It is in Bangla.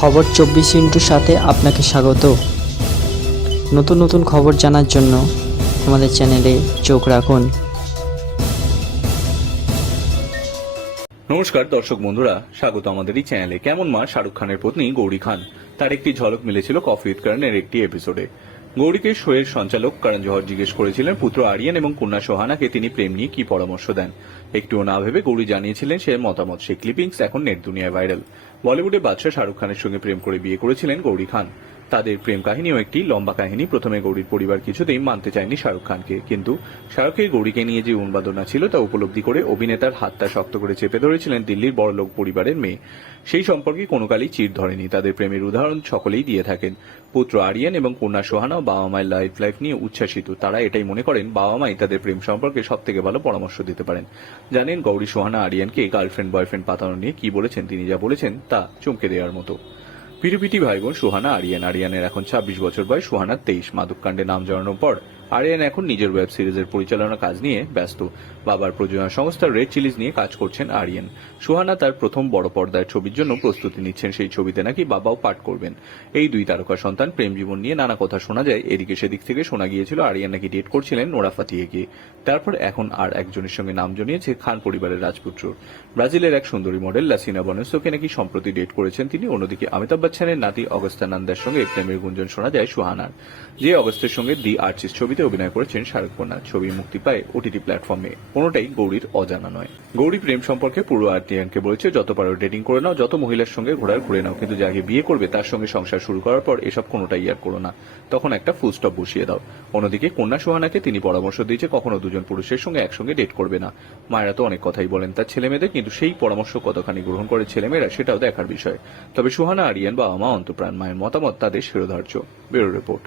খবর চব্বিশ ইন্টুর সাথে আপনাকে স্বাগত। নতুন নতুন খবর জানার জন্য আমাদের চ্যানেলে চোখ রাখুন। নমস্কার দর্শক বন্ধুরা, স্বাগত আমাদের এই চ্যানেলে। কেমন মা শাহরুখ খানের পত্নী গৌরী খান? তার একটি ঝলক মিলেছিল কফি উইথ একটি এপিসোডে গৌরীকে শোয়ের সঞ্চালক কারণ জহর জিজ্ঞেস করেছিলেন পুত্র আরিয়ান এবং কন্যা সোহানাকে তিনি প্রেম নিয়ে কি পরামর্শ দেন। একটুও না ভেবে গৌরী জানিয়েছিলেন সে মতামত। সে ক্লিপিংস এখন নেট দুনিয়ায় ভাইরাল বলিউডে বাদশাহ শাহরুখ খানের সঙ্গে প্রেম করে বিয়ে করেছিলেন গৌরী খান। তাদের প্রেম কাহিনীও একটি লম্বা কাহিনী প্রথমে গৌরীর পরিবার কিছুতেই মানতে চায়নি শাহরুখ খানকে। কিন্তু শাহরুখের গৌরীকে নিয়ে যে উন্মাদনা ছিল তা উপলব্ধি করে অভিনেতার হাতটা শক্ত করে চেপে ধরেছিলেন দিল্লির বড়লোক পরিবারের মেয়ে। সেই সম্পর্কে কোনো কালই চির ধরেনি। তাদের প্রেমের উদাহরণ সকলেই দিয়ে থাকেন। পুত্র আরিয়ান এবং কন্যা সোহানাও বাবা মায়ের লাইফ লাইফ নিয়ে উচ্ছ্বাসিত। তারা এটাই মনে করেন, বাবা মাই তাদের প্রেম সম্পর্কে সব থেকে ভালো পরামর্শ দিতে পারেন। জানেন গৌরী সোহানা আরিয়ানকে গার্লফ্রেন্ড বয়ফ্রেন্ড পাতানো নিয়ে কি বলেছেন, তিনি যা বলেছেন তা চমকে দেওয়ার মতো। পিরুপিটি ভাই বোন সুহানা, আরিয়ান আরিয়ানের এখন ছাব্বিশ বছর বয়স, সুহানার তেইশ মাদককাণ্ডে নাম জড়ানোর পর আরিয়ান এখন নিজের ওয়েব সিরিজের পরিচালনা কাজ নিয়ে ব্যস্ত। বাবার প্রযোজনা সংস্থা রেড চিলিজ নিয়ে কাজ করছেন আরিয়ান। সুহানা তার প্রথম বড় পর্দার ছবির জন্য প্রস্তুতি নিচ্ছেন, সেই ছবিতে নাকি বাবাও পাঠ করবেন। এই দুই তারকা সন্তান প্রেম জীবন নিয়ে নানা কথা শোনা যায়। এদিকে সেদিক থেকে শোনা গিয়েছিল, আরিয়ান নাকি ডেট করছিলেন নোরা ফাতিয়েকে তারপর এখন আর একজনের সঙ্গে নাম জনিয়েছে খান পরিবারের রাজপুত্র। ব্রাজিলের এক সুন্দরী মডেল লাসিনা বনেসোকে নাকি সম্প্রতি ডেট করেছেন তিনি। অন্যদিকে অমিতাভ বচ্চনের নাতি অগস্তা নন্দার সঙ্গে প্রেমের গুঞ্জন শোনা যায় সুহানার। যে অগস্তের সঙ্গে দি আর্চিস ছবিতে অভিনয় করেছেন শাহরুখ কন্যা ছবি মুক্তি পায় ওটিটি প্ল্যাটফর্মে কোনোটাই গৌরীর অজানা নয়। গৌরী প্রেম সম্পর্কে পুরো আর্টিয়ানকে বলেছে, যত পারো ডেটিং করে নাও, যত মহিলার সঙ্গে ঘোরার ঘুরে নাও। কিন্তু যাকে বিয়ে করবে, তার সঙ্গে সংসার শুরু করার পর এসব কোনোটাই আর করো না। তখন একটা ফুল স্টপ বসিয়ে দাও। অন্যদিকে কন্যা সোহানাকে তিনি পরামর্শ দিয়েছে, কখনো দুজন পুরুষের সঙ্গে একসঙ্গে ডেট করবে না। মায়েরা তো অনেক কথাই বলেন তার ছেলে মেয়েদের কিন্তু সেই পরামর্শ কতখানি গ্রহণ করে ছেলেমেয়েরা, সেটাও দেখার বিষয়। তবে সুহানা, আরিয়ান বা মা অন্তপ্রাণ, মায়ের মতামত তাদের শিরোধার্য। Bureau report.